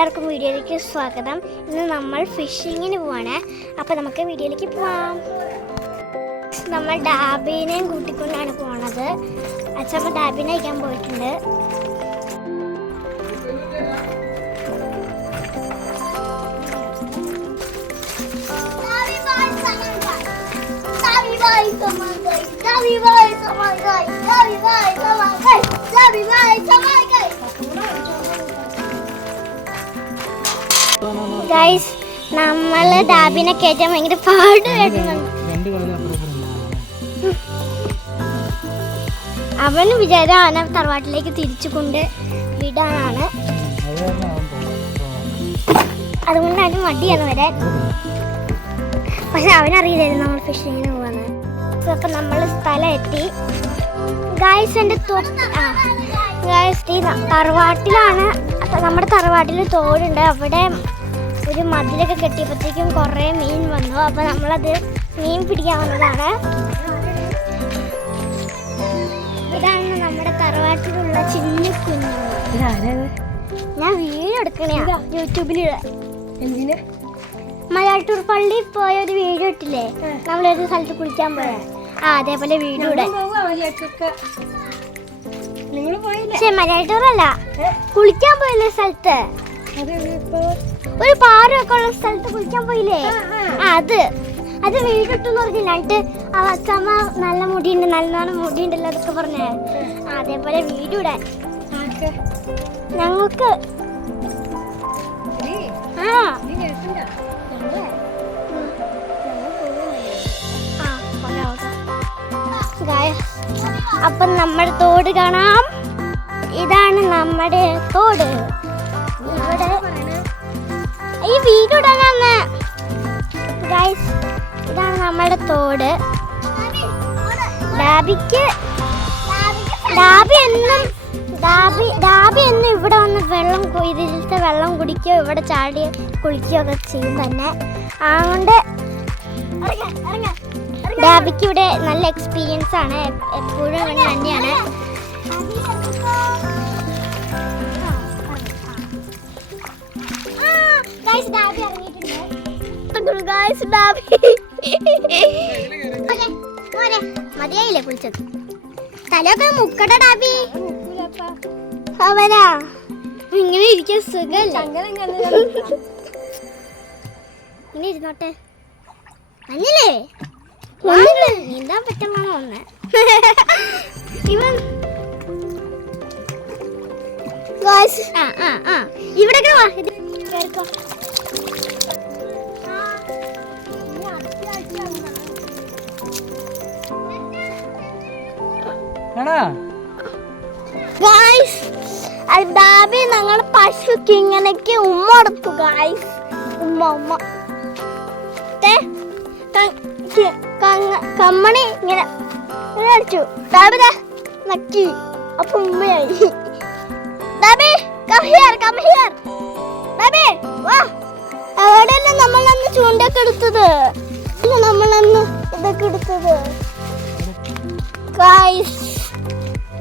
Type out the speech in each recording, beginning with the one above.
എല്ലാവർക്കും വീഡിയോയിലേക്ക് സ്വാഗതം. ഇന്ന് നമ്മൾ ഫിഷിങ്ങിന് പോവാണ്. അപ്പോൾ നമുക്ക് വീഡിയോയിലേക്ക് പോവാം. നമ്മൾ ഡാബിനെയും കൂട്ടിക്കൊണ്ടാണ് പോണത്. അച്ഛമ്മ ഡാബിനെ കഴിക്കാൻ പോയിട്ടുണ്ട്. ഗൈസ്, നമ്മള് ഡാബിനെ കയറ്റാൻ ഭയങ്കര പാടുപെടുന്നുണ്ട്. അവന് വിചാരം അവനെ തറവാട്ടിലേക്ക് തിരിച്ചു കൊണ്ട് വിടാനാണ്. അതുകൊണ്ട് അവന് മടിയാണ് വരാൻ. പക്ഷെ അവനറിയില്ലായിരുന്നു നമ്മൾ ഫിഷിങ്ങിന് പോവാന്ന്. അപ്പൊ നമ്മൾ സ്ഥലം എത്തി. ഗൈസ്, എൻ്റെ ഗൈസ്, ഈ തറവാട്ടിലാണ്. നമ്മുടെ തറവാട്ടിൽ തോടുണ്ട്. അവിടെ ഒരു മതിലൊക്കെ കെട്ടിയപ്പോഴത്തേക്കും കുറേ മീൻ വന്നു. അപ്പോൾ നമ്മളത് മീൻ പിടിക്കാൻ വന്നതാണ്. ഇതാണ് നമ്മുടെ തറവാട്ടിലുള്ള ചിന്നു കുഞ്ഞു. ഞാൻ വീഡിയോ എടുക്കണേ യൂട്യൂബിൽ. എന്തിന്? മലയാറ്റൂർ പള്ളിയിൽ പോയ ഒരു വീഡിയോ ഇട്ടില്ലേ, നമ്മളൊരു സ്ഥലത്ത് കുളിക്കാൻ പോയ. അതേപോലെ വീഡിയോ ഇടാൻ. പക്ഷെ മലയാറ്റൂറല്ല, കുളിക്കാൻ പോയില്ലേ സ്ഥലത്ത്, ഒരു പാറൊക്കെ ഉള്ള സ്ഥലത്ത് കുളിക്കാൻ പോയില്ലേ, അത് വീഡിയോ ഇട്ടെന്ന് പറഞ്ഞില്ല. എന്നിട്ട് അച്ഛമ്മ നല്ല മുടിയുണ്ട്, നല്ല മുടിയുണ്ടല്ലോ അതൊക്കെ പറഞ്ഞേ. അതേപോലെ വീഡിയോ ഇടാൻ ഞങ്ങൾക്ക്. അപ്പൊ നമ്മുടെ തോട് കാണാം. ഇതാണ് നമ്മുടെ തോട്. ഇവിടെ ഈ വീഡിയോ ഇടാനാണ് ഗൈസ്. ഇതാണ് നമ്മുടെ തോട്. ഡാബി എന്നും ഇവിടെ വന്ന് ഇതിലത്തെ വെള്ളം കുടിക്കുകയോ ഇവിടെ ചാടി കുളിക്കുകയോ ഒക്കെ ചെയ്യും തന്നെ. അതുകൊണ്ട് ഡാബിക്ക് ഇവിടെ നല്ല എക്സ്പീരിയൻസ് ആണ്. എപ്പോഴും അങ്ങനെ തന്നെയാണ്. മതിയായില്ലേ കുളിച്ചത്? തലയൊക്കെ മുക്കട ഡാബി. അവനാ ഇങ്ങനെ ഇരിക്കാൻ സുഖല്ലേ? ഇങ്ങനെ ഇരുന്നോട്ടെ. അല്ലേ നീന്താൻ പറ്റുന്ന ഒന്ന്. ഇവൻ ഇവിടെ കേൾക്കോ. ഡാബി ഞങ്ങൾ പശുക്ക് ഇങ്ങനെയൊക്കെ ഉമ്മ കൊടുത്തു ഗായ്സ്. ഉമ്മ കമ്മണി ഇങ്ങനെ അടിച്ചു. ഡാബി നക്കി. അപ്പൊ ഉമ്മയായി. ഡാബി കം ഹിയർ. ഡാബി വാ. അവിടെയല്ല നമ്മളന്ന് ചൂണ്ടൊക്കെ എടുത്തത്. നമ്മളന്ന് ഇതൊക്കെ എടുത്തത് ഗായ്സ്.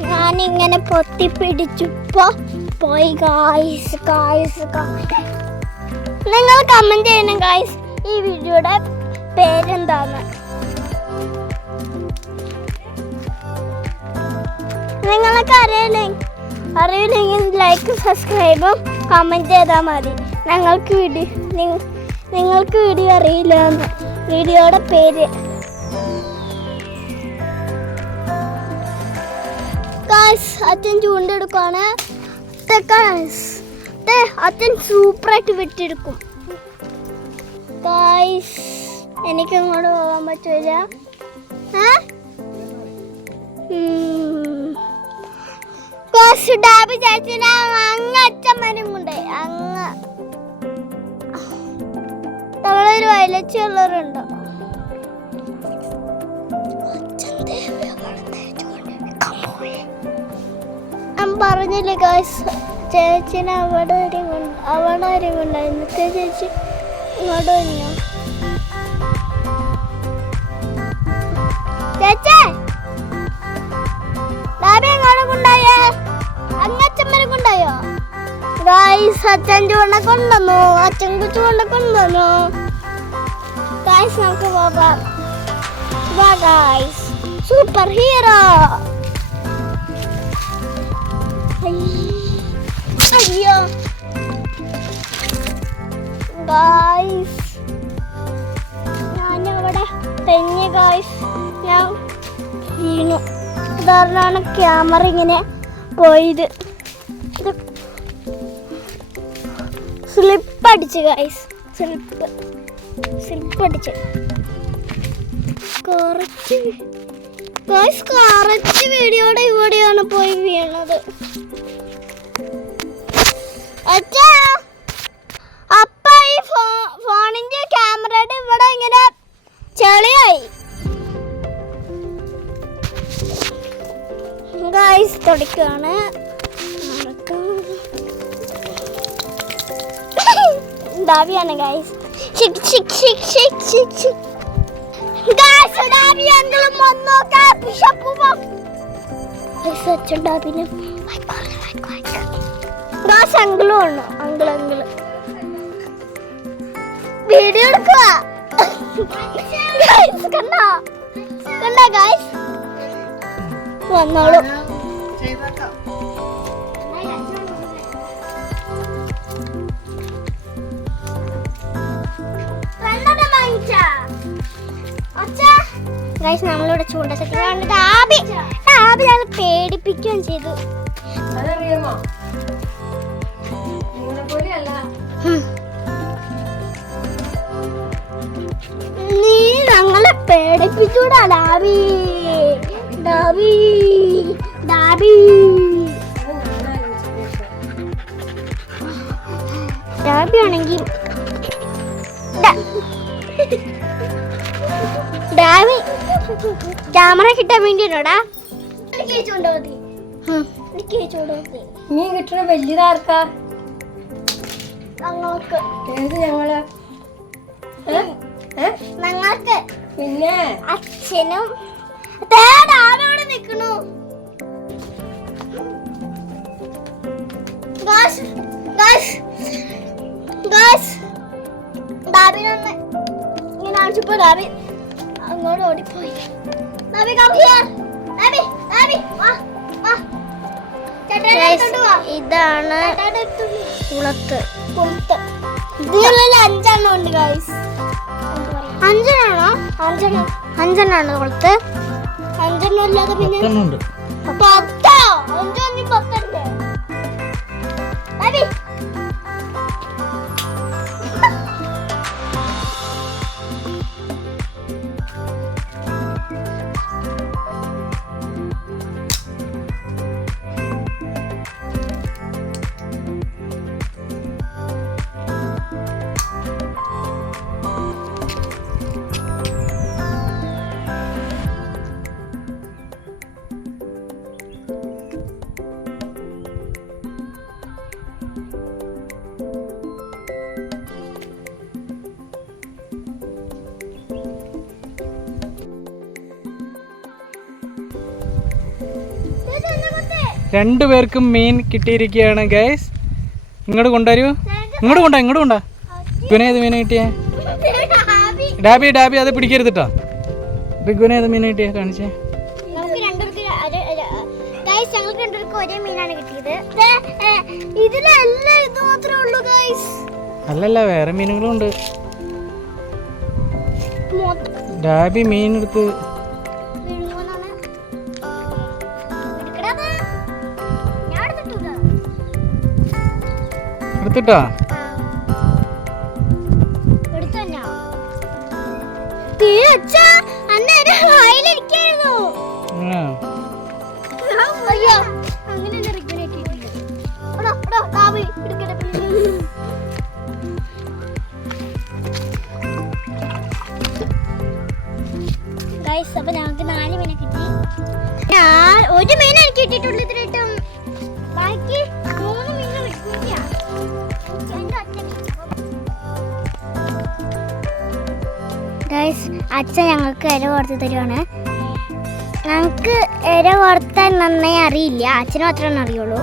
ഞാനിങ്ങനെ പൊത്തിപ്പിടിച്ചപ്പോ പോയി ഗായ്സ്. നിങ്ങൾ കമന്റ് ചെയ്യണം ഗായ്സ് ഈ വീഡിയോയുടെ പേരെന്താന്ന്. നിങ്ങൾക്ക് അറിയില്ലെങ്കിൽ ലൈക്ക് സബ്സ്ക്രൈബും കമന്റ് ചെയ്താൽ മതി. നിങ്ങൾക്ക് വീഡിയോ അറിയില്ല വീഡിയോയുടെ പേര്. അച്ഛൻ ചൂണ്ടെടുക്കാണ്. അച്ഛൻ സൂപ്പറായിട്ട് വിട്ടെടുക്കും. എനിക്ക് അങ്ങോട്ട് പോകാൻ പറ്റൂല. ഡാബി ചേച്ചിനെ അങ്ങ് അച്ഛന്മാരും കൊണ്ട് ഒരു വയലറ്റ് കളറുണ്ടോ? ഞാൻ പറഞ്ഞില്ലേ ഗായ്സ്, ചേച്ചിനെ അവിടെ ആരും കൊണ്ടായിരുന്നു. ചേച്ചി ഇങ്ങോട്ട് വന്നോ. ചേച്ചി ഡാബി എങ്ങോട്ട് കൊണ്ടായേ? അങ്ങച്ചമ്മരെ കൊണ്ടായോ? ഗൈസ് അച്ഛൻ ചൂണ്ട കൊണ്ടുവന്നു, അച്ഛൻ ചൂണ്ട കൊണ്ടുവന്നു. ഗൈസ് നമുക്ക് പോകാം. വാ ഗൈസ്, സൂപ്പർ ഹീറോ. അയ്യോ ഗൈസ്, ഞാനവിടെ തെഞ്ഞ് ഗൈസ്, ഞാൻ വീണു. ഉദാഹരണമാണ് ക്യാമറ ഇങ്ങനെ പോയത്. സ്ലിപ്പ് അടിച്ച് ഗൈസ്, സ്ലിപ്പ് അടിച്ച് കുറച്ച് വീഡിയോയുടെ ഇവിടെയാണ് പോയി വീണത്. അച്ഛാ, അപ്പ ഈ ഫോണിന്റെ ക്യാമറയുടെ ഇവിടെ ഇങ്ങനെ ചെളിയായി ഗൈസ്. തുടക്കാണ് ഡാബിയാണ് ഗൈസ്. വീഡിയോ എടുക്കുക കണ്ട ഗൈസ്, വന്നോളൂ. ഗൈസ്, നമ്മളിവിടെ ചൂണ്ടച്ചട്ടി കണ്ടിട്ട് ആബി ഞങ്ങൾ പേടിപ്പിക്കുകയും ചെയ്തു. നീ ഞങ്ങളെ പേടിപ്പിച്ചൂടാ ഡാബി. ഡാബി ഡാബി ഡാബി ആണെങ്കിൽ ഡാബി ക്യാമറ കിട്ടാൻ വേണ്ടിട്ടാ. മീൻ കിട്ടണ വലിയതാർക്കാ? ഞങ്ങൾക്ക്. ഏത് ഞങ്ങള്? ഞങ്ങൾക്ക് പിന്നെ അച്ഛനും അവിടെ നിൽക്കണു. ഡാബിനൊന്ന് ഇങ്ങനെ കാണിച്ചപ്പോ ഡാബി അങ്ങോട്ട് ഓടിപ്പോയി. ഇതാണ് കുളത്ത്. ഇതിലുള്ള 5 എണ്ണം ഉണ്ട് ഗൈസ്. 5 എണ്ണാണോ? 5 എണ്ണാണ് കുളത്ത്. 5 എണ്ണം ഇല്ലാതെ പിന്നെ 10 ഉണ്ട്. 10 ഉണ്ട്. രണ്ടുപേർക്കും മീൻ കിട്ടിയിരിക്കുകയാണ് ഗൈസ്. ഇങ്ങോട്ട് കൊണ്ടുവരൂ, ഇങ്ങോട്ട് കൊണ്ടാ. ബിഗുനേത് മീൻ കിട്ടിയേ? ഡാബി അത് പിടിക്കരുതിട്ടോ. ബിഗുനേത് മീൻ കിട്ടിയേ കാണിച്ചേ. അല്ലല്ല, വേറെ മീനുകളും ഉണ്ട്. ഡാബി മീൻ എടുത്ത് എടുത്തിട്ടാ. അപ്പൊ ഞങ്ങൾക്ക് 4 മീനെ കിട്ടി. ഒരു മീൻ എനിക്ക് കിട്ടിയിട്ടുള്ളൂ ഇതിലിട്ടും. ബാക്കി 3 മീനെ കിട്ടിയ. അച്ഛൻ ഞങ്ങൾക്ക് ഇര കൊടുത്ത് തരുവാണ്. ഞങ്ങൾക്ക് ഇര കൊടുത്താൽ നന്നായി അറിയില്ല, അച്ഛന് മാത്രമേ അറിയുള്ളൂ.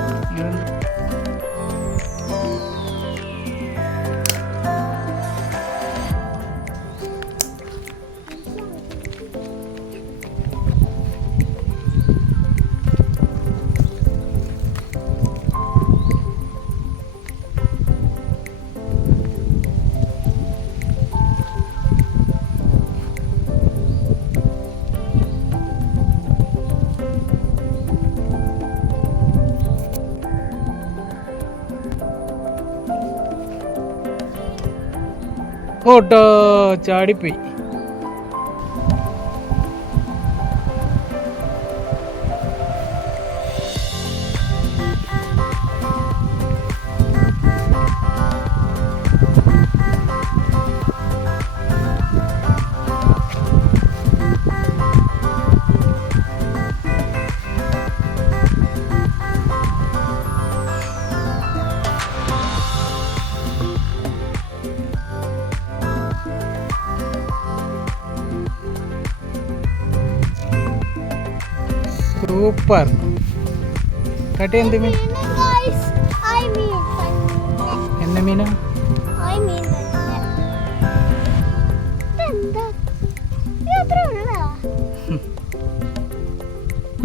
ഓട്ടോ ചാടിപ്പോയി. സൂപ്പർ. കട്ടി എന്ത് മീൻ? എന്ന മീനാ?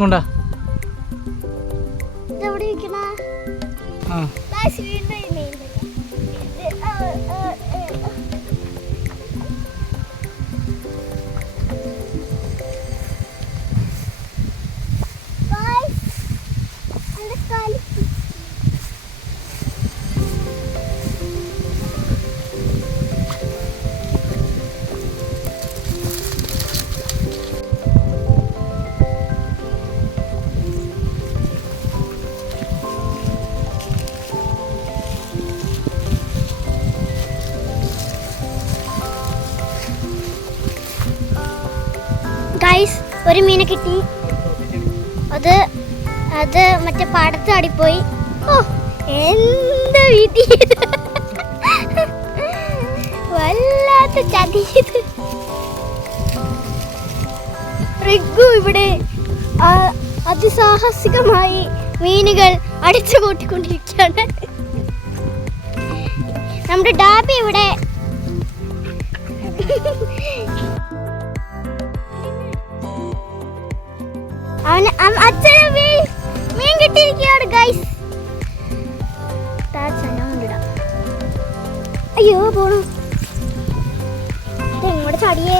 കൊണ്ടാ ആ ഗൈസ് ഒരു മീനെ കിട്ടി. അത് മറ്റേ പാടത്ത് ചാടിപ്പോയി. ഓ എന്താ വീട്ടിൽ വല്ലാത്ത ചതി. റിഗു ഇവിടെ അതിസാഹസികമായി മീനുകൾ അടിച്ചു കൂട്ടിക്കൊണ്ടിരിക്കുകയാണ്. നമ്മുടെ ഡാബി ഇവിടെ അച്ഛന് മീൻ കിട്ടിയിരിക്കുകയാണ് ഗൈസ്. അയ്യോ പോണു എങ്ങോട്ട് ചാടിയേ.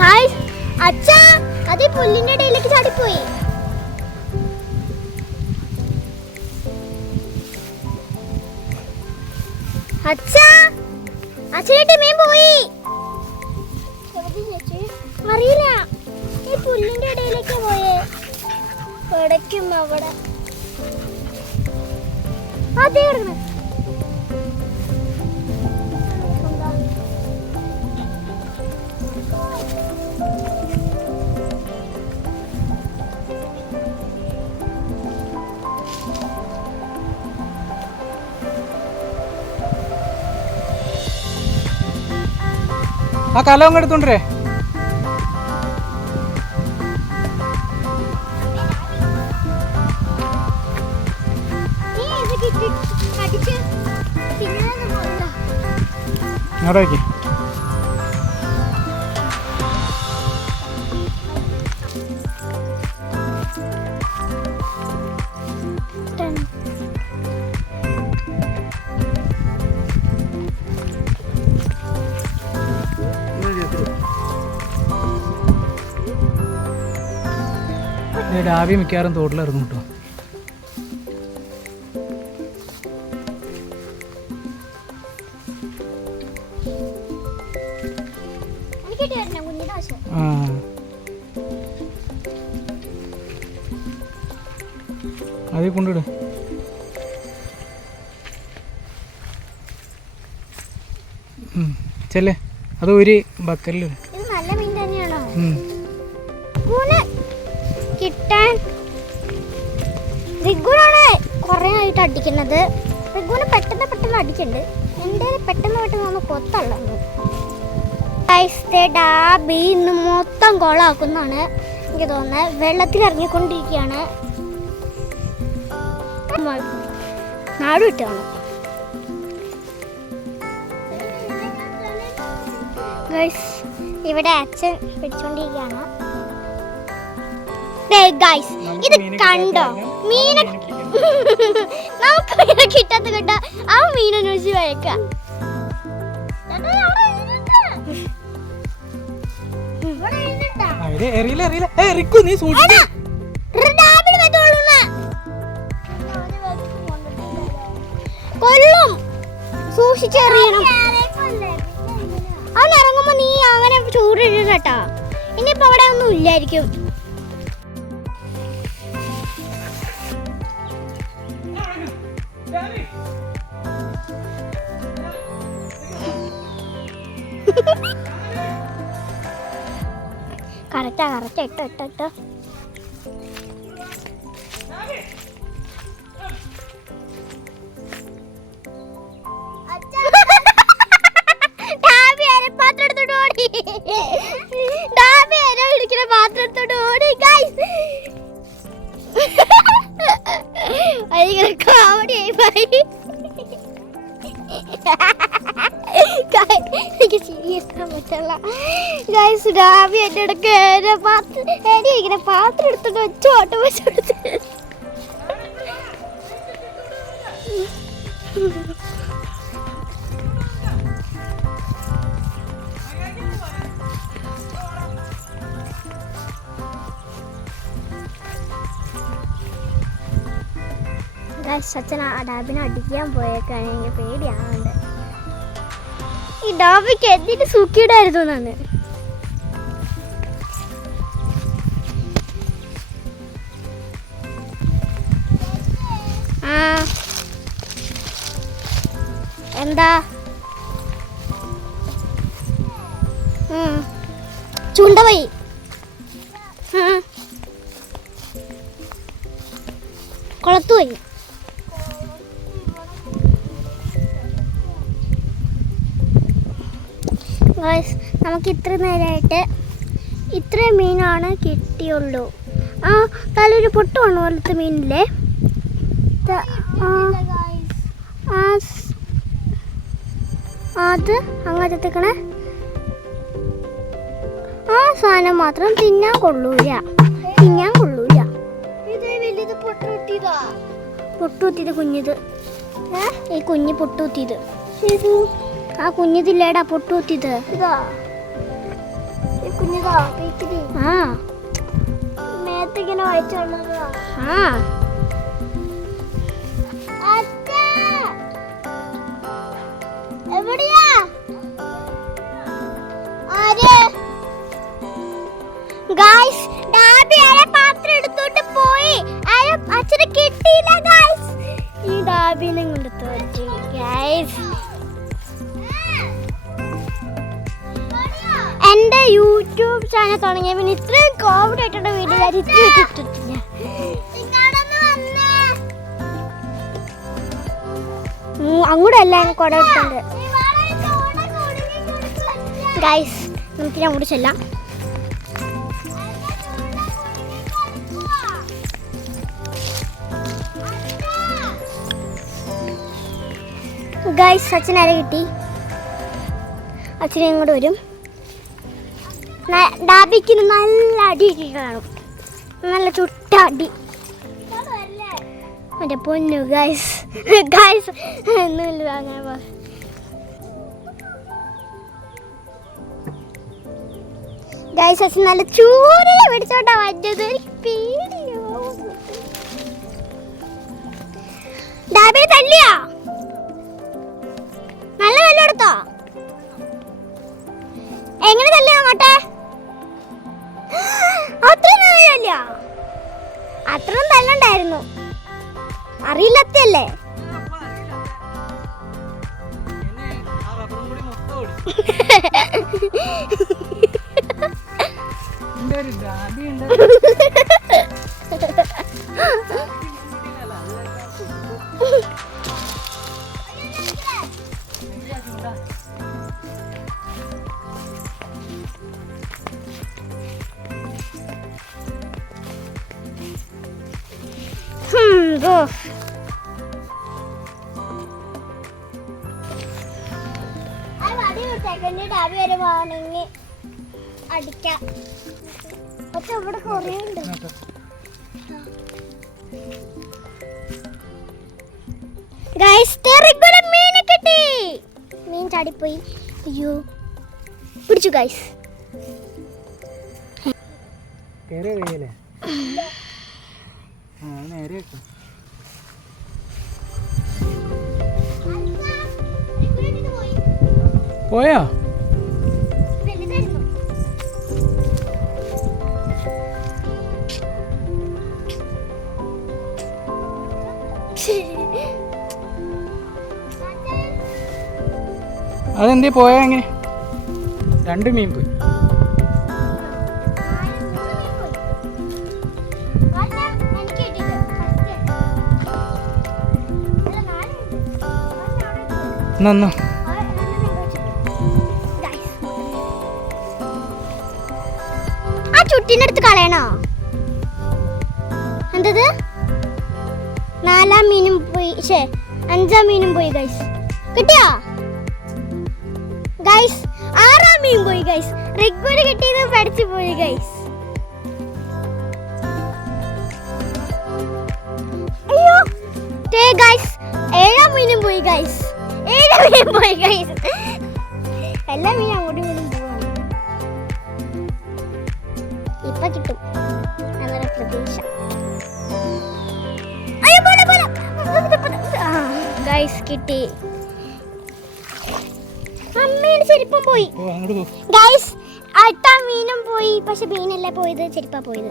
ഗൈസ് അച്ഛാ അത് പുല്ലിന്റെ ഇടയിലേക്ക് ചാടിപ്പോയി. അച്ഛാ അച്ഛനായിട്ട് മീൻ പോയി. അറിയില്ല ഈ പുല്ലിന്റെ ഇടയിലേക്ക് പോയേ. ഇടയ്ക്കും അവിടെ അതേ കിടന്നു. ആ കലം അങ്ങ് എടുത്തോണ്ടേ. ഇങ്ങോട്ടേക്ക് ഡാബി മിക്കവാറും തോട്ടിലിറങ്ങും കേട്ടോ. ആ അതിൽ കൊണ്ടിട്. ചെല്ലേ അത് ഒരു ബക്കറിൽ നല്ല മീൻ തന്നെയാണോ കിട്ടാൻ? റിഗുനാണ് കുറേ ആയിട്ട് അടിക്കുന്നത്. റിഗുന് പെട്ടെന്ന് അടിക്കുന്നുണ്ട്. എൻ്റെ പെട്ടെന്ന് ഒന്ന് കൊത്തുള്ളത്. ഡാബി ഇന്ന് മൊത്തം കോളാക്കുന്നതാണ് എനിക്ക് തോന്നുന്നത്. വെള്ളത്തിൽ ഇറങ്ങിക്കൊണ്ടിരിക്കുകയാണ്. നാട് വിട്ടാണ് ഗൈസ്. ഇവിടെ അച്ഛൻ പിടിച്ചോണ്ടിരിക്കുകയാണ്. ഇത് കണ്ടോ മീനെ നമുക്ക് മീനെ കിട്ടാത്ത കേട്ട ആ മീനെ വെച്ച് വയക്കാം. സൂക്ഷിച്ചെറിയണം. അവൻ ഇറങ്ങുമ്പോ നീ അങ്ങനെ ചൂടിടണം കേട്ടാ. ഇനിയിപ്പോ അവിടെ ഒന്നും ഇല്ലായിരിക്കും. കറക്റ്റ് ഇട്ടോ എനിക്ക് ശരിയാക്കാൻ പറ്റില്ല ഗൈസ്. ഡാബി എൻ്റെ ഇടയ്ക്ക് ഇങ്ങനെ പാത്രം എടുത്തിട്ട് വെച്ചോട്ടം വെച്ചെടുത്ത് അച്ഛൻ ആ ഡാബിനെ അടിക്കാൻ പോയേക്കാണ്. എനിക്ക് പേടിയാവുന്നുണ്ട്. ഈ ഡാബിക്ക് എന്തിട്ട് സൂക്കിയിടായിരുന്നു എന്നാണ്. എന്താ ചുണ്ടപോയി. കുളത്തുപോയി. നമുക്ക് ഇത്ര നേരമായിട്ട് ഇത്രയും മീനാണ് കിട്ടിയുള്ളൂ. ആ നല്ലൊരു പൊട്ട് വണ്ണ പോലത്തെ മീനില്ലേ, അത് അങ്ങനത്തേക്കണേ. ആ സാധനം മാത്രം തിന്നാൻ കൊള്ളൂല. പൊട്ടുകുത്തിയത് കുഞ്ഞിത്. ഈ കുഞ്ഞ് പൊട്ടുകുത്തിയത്. ആ കുഞ്ഞിതില്ലേടാ പൊട്ടുകുത്തിയത്. ആ മേത്തിങ്ങനെ വായിച്ചുള്ളത്. ആ എവിടെയാ ഗായ്സ്? ഡാബി പാത്രം എടുത്തോണ്ട് പോയി. അച്ഛനെ കിട്ടിയില്ല ഗായ്സ്. ഈ ഡാബിനെ കൊണ്ട് തോറ്റു ഗായ്സ്. എൻ്റെ യൂട്യൂബ് ചാനൽ തുടങ്ങിയ പിന്നെ ഇത്രയും കോവിഡ് ആയിട്ടുള്ള വീഡിയോ ഇട്ടിട്ടില്ല. അങ്ങോട്ട് എല്ലാം കുട ഇട്ടുണ്ട് ഗൈസ്. നമുക്ക് അങ്ങോട്ട് ചെല്ലാം. ഗൈസ് അച്ഛൻ ആരെ കിട്ടി? അച്ഛനെ ഇങ്ങോട്ട് വരും. ഡാബിക്ക് നല്ല അടി കാണും. നല്ല ചുട്ട അടി. എൻ്റെ പൊന്നു ഗൈസ്. ഒന്നുമില്ല അങ്ങനെ. ഗൈസ് അച്ഛൻ നല്ല ചൂരയെ പിടിച്ചോട്ടാ വന്നത്. എനിക്ക് പേടിയോ. ഡാബിയെ തല്ലിയാ? നല്ല തല്ലെടുത്തോ? എങ്ങനെ തല്ലിയാ അങ്ങോട്ടെ? അത്രയും തല്ലണ്ടായിരുന്നു. അറിയില്ലത്തല്ലേ? ഡാബി വരെ പോകണമെങ്കിൽ അടിക്കാം. പക്ഷെ അവിടെ കുറേ ഉണ്ട്. മീനെ കിട്ടി. മീൻ ചാടിപ്പോയി. അയ്യോ പിടിച്ചു ഗൈസ്. നേരെ പോയോ? വലുതായിരുന്നു. അതെന്തേ പോയാ എങ്ങനെ? 2 മീൻ പോയി. നന്നോ ആ ചുട്ടിനടുത്ത് കളയണോ? എന്തത്? 4-ാം മീനും പോയി. 5-ാം മീനും പോയി ഗൈസ്. കിട്ടിയോ ഗൈസ്? 6-ാം മീൻ പോയി ഗൈസ്. റിഗ്ഗുന് കിട്ടിയത് പഠിച്ചു പോയി ഗൈസ്. അയ്യോ ഗൈസ്, 7-ാം മീനും പോയി ഗൈസ്. 7 മീൻ പോയി ഗൈസ്. എല്ലാ മീനും അങ്ങോട്ടും ഇങ്ങോട്ടും പോവാണ്. ഇപ്പൊ കിട്ടും എന്നൊരു പ്രതീക്ഷ. ഗൈസ് കിട്ടി. അമ്മയുടെ ചെരുപ്പം പോയി ഗൈസ്. 8-ാം മീനും പോയി. പക്ഷെ മീനല്ല പോയത്, ചെരുപ്പാ പോയത്.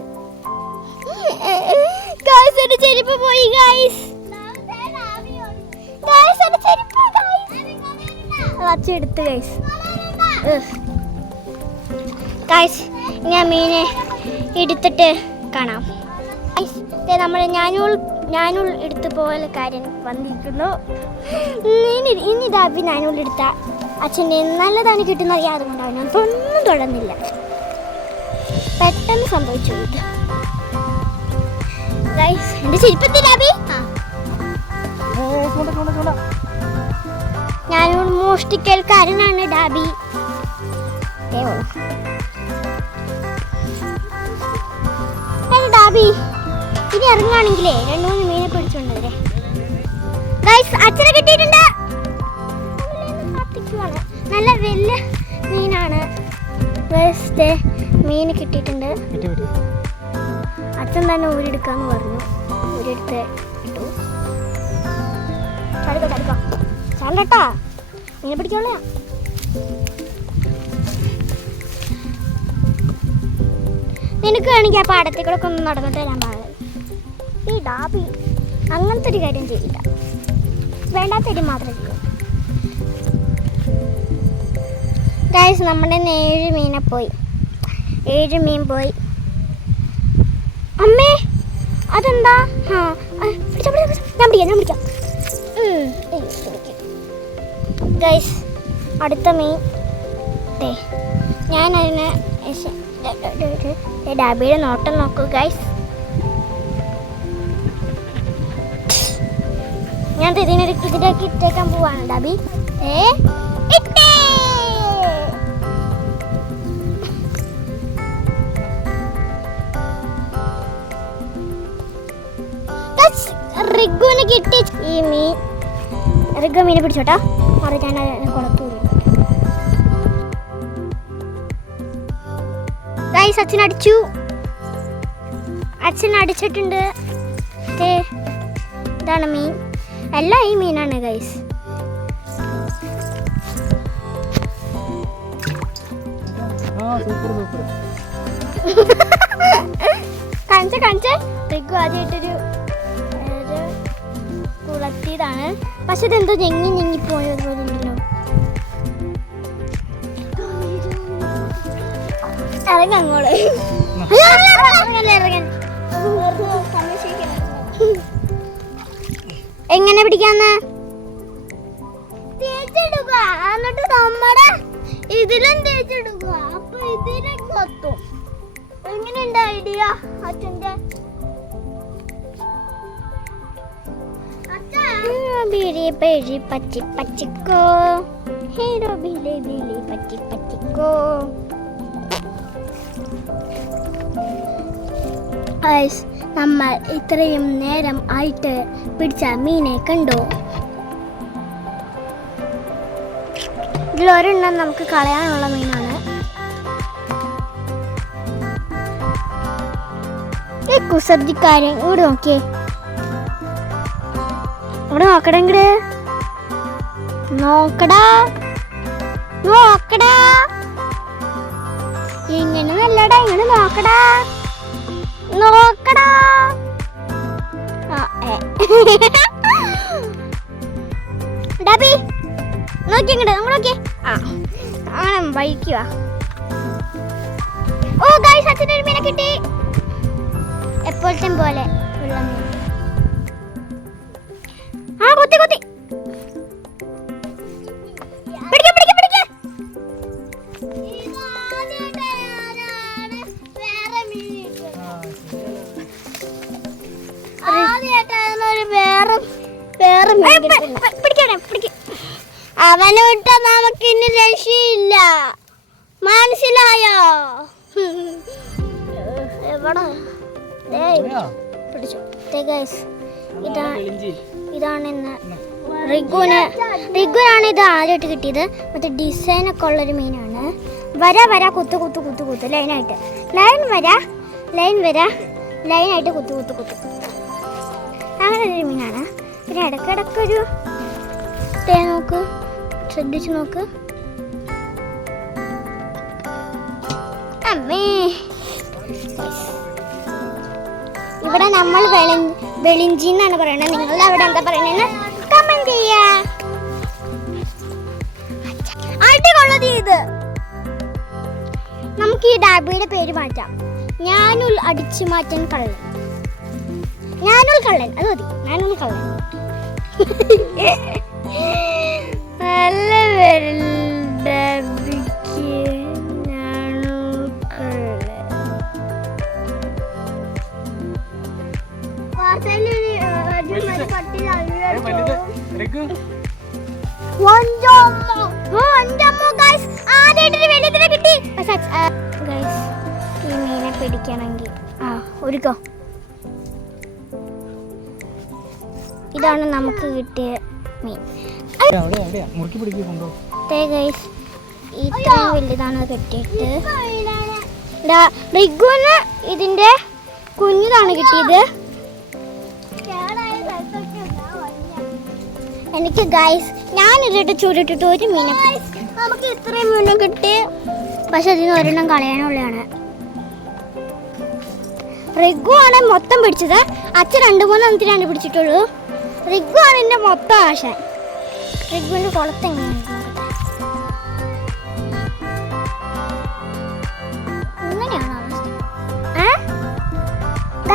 ഗൈസ് എന്റെ ചെരുപ്പ് പോയി ഗൈസ്. ഗൈസ് എന്റെ ചെരുപ്പ് ഗൈസ് എടുത്ത് ഗൈസ്. ഗൈസ് ഞാൻ മീനെ എടുത്തിട്ട് കാണാം. നമ്മൾ ഞാനുൾ എടുത്തു പോലെ കാര്യം വന്നിരിക്കുന്നു. ഇനി ദാബി ഞാനുൾ എടുത്ത അച്ഛൻ്റെ നല്ലതാണ് കിട്ടുന്ന അറിയാതെ കൊണ്ടാണ് ഞാൻ ഒന്നും തുടർന്നില്ല. പെട്ടെന്ന് സംഭവിച്ചു ഇത് ഗൈസ്. എൻ്റെ ചെരുപ്പത്തി ദാബി ഞാനുൾ മോഷ്ടിക്കൽക്കാരനാണ് ഡാബി. ഡാബി ഇനി ഇറങ്ങുകയാണെങ്കിലേ 2-3 മീനെ പിടിച്ചോണ്ടേ ഗൈസ്. അച്ഛനെ കിട്ടിയിട്ടുണ്ട്. നല്ല വലിയ മീനാണ് ഗൈസ്. മീൻ കിട്ടിയിട്ടുണ്ട്. അച്ഛൻ തന്നെ ഊരെടുക്കാന്ന് പറഞ്ഞു. ഊരെടുത്ത് ഇട്ടു. ചാണ്ടട്ടാ മീനെ പിടിക്കോളയാ. നിനക്ക് വേണമെങ്കിൽ ആ പാടത്തിൽ കൂടെ ഒക്കെ ഒന്ന് നടന്നിട്ട് വരാൻ പാടില്ല. ഈ ഡാബി അങ്ങനത്തെ ഒരു കാര്യം ചെയ്യില്ല. വേണ്ടാത്തൊരു മാത്രമേ ചെയ്യൂ ഗൈസ്. നമ്മുടെ 7 മീനെ പോയി. 7 മീൻ പോയി. അമ്മേ അതെന്താ? ഞാൻ പിടിക്കാം. ഗൈസ് അടുത്ത മീൻ ഞാൻ അതിനെ ഡാബിയുടെ നോട്ടം നോക്കൂ ഗൈസ്. ഞാൻ ഇതിലേക്ക് ഇട്ടേക്കാൻ പോവാണ് ഡാബി. ഇട്ടേ റിഗുവിന് കിട്ടി ഈ മീൻ. റിഗു മീനെ പിടിച്ചോട്ടാ. മറി ഞാൻ കുളത്തൂരി ഗൈസ്. അച്ഛൻ അടിച്ചു. അച്ഛൻ അടിച്ചിട്ടുണ്ട്. ഇതാണ് മീൻ. എല്ലാം ഈ മീനാണ് ഗൈസ്. കാണിച്ച റിഗു ആദ്യമായിട്ടൊരു കുളത്തിയതാണ്. പക്ഷെ ഇതെന്തോ ഞെങ്ങി പോയത് പോലെ ഉണ്ടല്ലോ. ഇറങ്ങോളെ എങ്ങനെ പിടിക്കാന്ന് തേച്ചെടുക്കുക. എന്നിട്ട് നമ്മുടെ ഇതിലും തേച്ചെടുക്കുക. അപ്പൊ ഇതിലും കൊത്തും. എങ്ങനെയുണ്ട് ഐഡിയ അച്ഛൻ്റെ? ബിലി ബിലി പച്ചി പച്ചിക്കോ, ഹീറോ ബിലി ബിലി പച്ചി പച്ചിക്കോ. നമ്മൾ ഇത്രയും നേരം ആയിട്ട് പിടിച്ച മീനെ കണ്ടോ? ഇതിലൊരെണ്ണം നമുക്ക് കളയാനുള്ള മീനാണ്. ഈ കുസൃതിക്കാരൻ ഇവിടെ നോക്കിയേ. ഇവിടെ നോക്കടാ. നോക്കടാ, ഇങ്ങനെ നല്ലടാ, ഇങ്ങനെ നോക്കടാ, നോക്കടാ. ഡബി നോക്കി ഇങ്ങോട്ട്, നമ്മൾ നോക്കിയേ. ആ വഴിക്കുക. ഓ ഗൈസ്, അച്ഛനൊരു മീനെ കിട്ടി. എപ്പോഴത്തെ പോലെ ഉള്ള മീൻ. ആ കൊത്തി കൊത്തി. പിടിക്ക പിടിക്ക പിടിക്ക. അവനെ വിട്ട നമുക്ക് ഇനി രക്ഷയില്ല, മനസ്സിലായോ? എവിടെ പിടിച്ചു. ഇതാണ് ഇന്ന് റിഗുനാണ് ഇത് ആദ്യമായിട്ട് കിട്ടിയത്. മറ്റേ ഡിസൈനൊക്കെ ഉള്ളൊരു മീനാണ്. വര വര കുത്ത് കുത്ത് കുത്ത് കുത്ത്, ലൈനായിട്ട് ലൈൻ വര ലൈൻ വര ലൈനായിട്ട് കുത്ത് കുത്ത് കുത്ത്, അങ്ങനെ ഒരു മീനാണ്. പിന്നെ ഇടയ്ക്കിടയ്ക്കൊരു നോക്ക്, ശ്രദ്ധിച്ച് നോക്ക്. അമ്മേ, ഇവിടെ നമ്മൾ വെളിഞ്ചി എന്നാണ് പറയുന്നത്. നിങ്ങളുടെ അവിടെ എന്താ പറയുന്നത് കമന്റ് ചെയ്യാ. അടികൊള്ളത് ഇത്. നമുക്ക് ഈ ഡാബിയുടെ പേര് മാറ്റാം. ഞാനുൽ അടിച്ചു മാറ്റാൻ കള്ളൻ. ഞാനുൽ കള്ളൻ, അത് മതി. ഞാനുൽ കള്ളൻ. നല്ല ഈ മീനെ പിടിക്കണമെങ്കിൽ ഒരുക്കോ. ഇതാണ് നമുക്ക് കിട്ടിയ മീൻ. ഇത്രയും വലുതാണ് കെട്ടിയിട്ട്. റിഗുവിന് ഇതിന്റെ കുഞ്ഞിതാണ് കിട്ടിയത്. എനിക്ക് ഗൈസ്, ഞാൻ ഇതിട്ട് ചൂടിട്ടിട്ട് ഒരു മീനെ, നമുക്ക് ഇത്രയും മീനെ കിട്ടി. പക്ഷെ അതിന് ഒരെണ്ണം കളയാനുള്ളതാണ്. റിഗു ആണ് മൊത്തം പിടിച്ചത്. അച്ഛൻ 2-3 എണ്ണത്തിനാണ് പിടിച്ചിട്ടുള്ളൂ. റിഗു ആണ് എൻ്റെ മൊത്തം ആശാൻ. റിഗുവിൻ്റെ കുളത്ത് എങ്ങനെയാണ്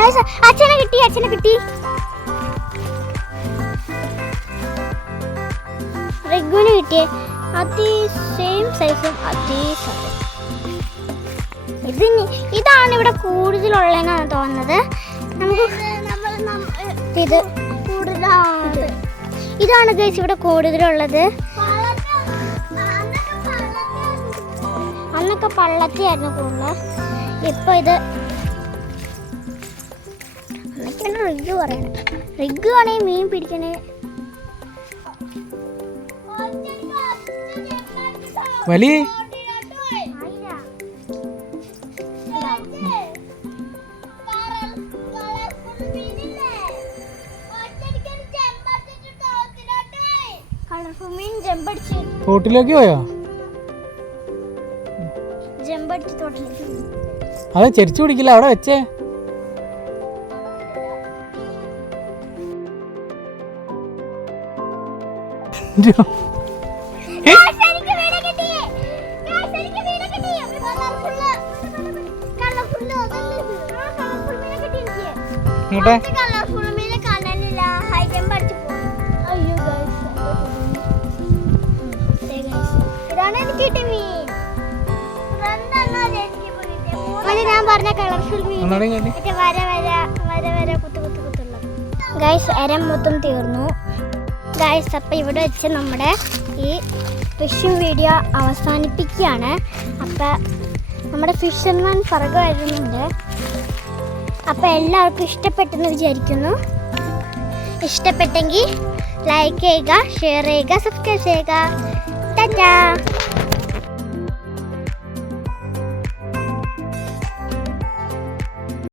അവസ്ഥ? അച്ഛനെ കിട്ടി, അച്ഛനെ കിട്ടി. റിഗുവിന് കിട്ടിയ അതേ സെയിം സൈസും അതേ സൈസും. ഇതാണ് ഇവിടെ കൂടുതലുള്ളതെന്നാണ് തോന്നുന്നത്. നമുക്ക് ഇതാണ് ഗൈസ് ഇവിടെ കൂടുതലുള്ളത്. അന്നൊക്കെ പള്ളത്തിയായിരുന്നു കൂടുതൽ. ഇപ്പൊ ഇത് അന്നൊക്കെയാണ് റിഗ് പറയണത്. റിഗ് ആണെങ്കിൽ മീൻ പിടിക്കണേ. വലിയ തോട്ടിലേക്ക് പോയോ? അത് ചെരിച്ചു പിടിക്കില്ല, അവിടെ വെച്ചേ. ഞാൻ പറഞ്ഞ കളർഫുൾ മീൻ വര വര വര വര കുത്തു കുത്തു കുത്തുള്ള ഗൈസ്. എരം മൊത്തം തീർന്നു ഗൈസ്. അപ്പം ഇവിടെ വെച്ച് നമ്മുടെ ഈ ഫിഷിംഗ് വീഡിയോ അവസാനിപ്പിക്കുകയാണ്. അപ്പം നമ്മുടെ ഫിഷർമാൻ ഫർഗ് വരുന്നുണ്ട്. അപ്പം എല്ലാവർക്കും ഇഷ്ടപ്പെട്ടെന്ന് വിചാരിക്കുന്നു. ഇഷ്ടപ്പെട്ടെങ്കിൽ ലൈക്ക് ചെയ്യുക, ഷെയർ ചെയ്യുക, സബ്സ്ക്രൈബ് ചെയ്യുക. ടാറ്റാ.